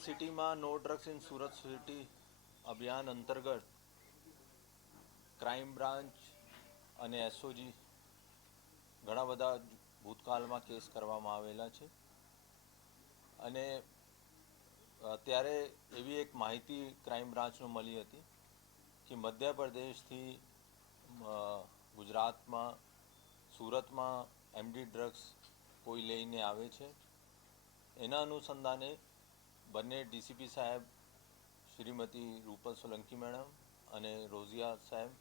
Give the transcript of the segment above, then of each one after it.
સુરત સિટીમાં no drugs in Surat city અભિયાન અંતર્ગત ક્રાઇમ બ્રાન્ચ અને એસઓજી ઘણા બધા ભૂતકાળમાં કેસ કરવામાં આવેલા છે અને ત્યારે એવી એક માહિતી ક્રાઇમ બ્રાન્ચને મળી હતી કે મધ્યપ્રદેશથી ગુજરાતમાં સુરતમાં એમડી ડ્રગ્સ કોઈ લઈને આવે છે. એના અનુસંધાને બંને ડીસીપી સાહેબ શ્રીમતી રૂપલ સોલંકી મેડમ અને રોઝિયા સાહેબ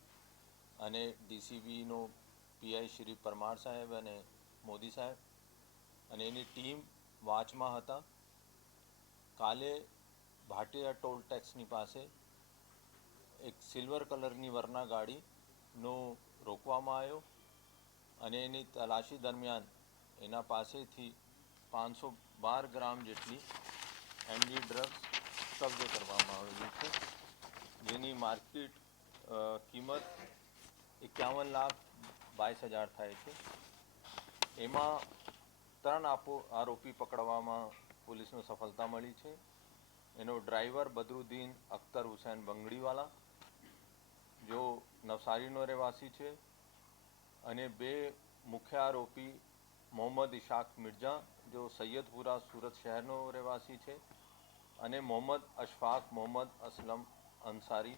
અને ડીસીબીનો પીઆઈ શ્રી પરમાર સાહેબ અને મોદી સાહેબ અને એની ટીમ વાચમાં હતા. કાલે ભાટિયા ટોલ ટેક્સની પાસે એક સિલ્વર કલરની વરના ગાડીનો રોકવામાં આવ્યો અને એની તલાશી દરમિયાન એના પાસેથી 512 ગ્રામ જેટલી એમડી ડ્રગ્સ કબજે કરવામાં આવેલી છે, જેની માર્કેટ કિંમત 51,22,000 થાય છે. એમાં 3 આરોપી પકડવામાં પોલીસને સફળતા મળી છે. એનો ડ્રાઈવર બદરુદ્દીન અખ્તર હુસૈન બંગડીવાલા, જો નવસારીનો રહેવાસી છે, અને 2 મુખ્ય આરોપી મોહમ્મદ ઇશાક મિર્જા, જો સૈયદપુરા સુરત શહેરનો રહેવાસી છે, અને મોહમ્મદ અશફાક મોહમ્મદ અસલમ અંસારી,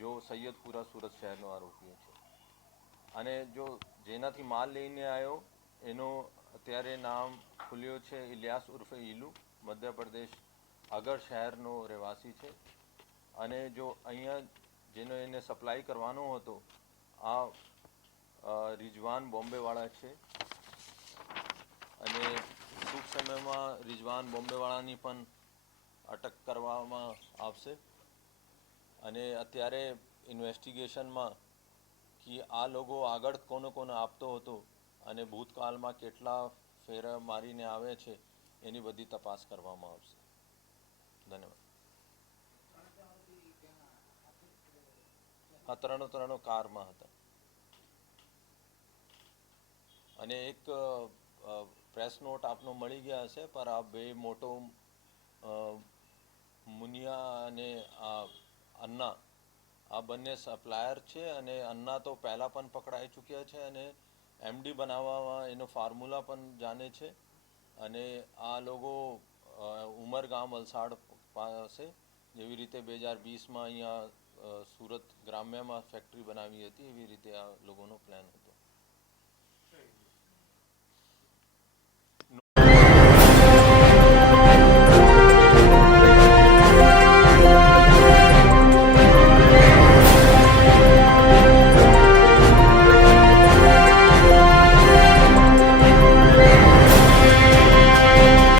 જો સૈયદપુરા સુરત શહેરનો આરોપી છે. અને જો જેનાથી માલ લઈને આવ્યો એનો અત્યારે નામ ખુલ્યો છે ઇલિયાસ ઉર્ફે ઈલુ, મધ્યપ્રદેશ અગર શહેરનો રહેવાસી છે. અને જો અહીંયા જેનો એને સપ્લાય કરવાનો હતો આ રિજવાન બોમ્બેવાળા છે અને ટૂંક સમયમાં રિજવાન બોમ્બેવાળાની પણ અટક કરવામાં આવશે. અને અત્યારે ઇન્વેસ્ટિગેશનમાં કે આ લોકો આગળ કોને આપતો હતો અને ભૂતકાળમાં કેટલા ફેરા મારીને આવે છે એની બધી તપાસ કરવામાં આવશે. ધન્યવાદ. આ ત્રણો કારમાં હતા અને એક પ્રેસ નોટ આપનો મળી ગયા હશે, પર આ 2 મોટો મુનિયા અને અન્ના આ બંને સપ્લાયર છે અને અન્ના તો પહેલાં પણ પકડાઈ ચૂક્યા છે અને એમડી બનાવવામાં એનો ફોર્મ્યુલા પણ જાણે છે. અને આ લોકો ઉમરગામ વલસાડ પાસે જેવી રીતે 2020માં અહીંયા સુરત ગ્રામ્યમાં ફેક્ટરી બનાવી હતી એવી રીતે આ લોકોનો પ્લાન હતો.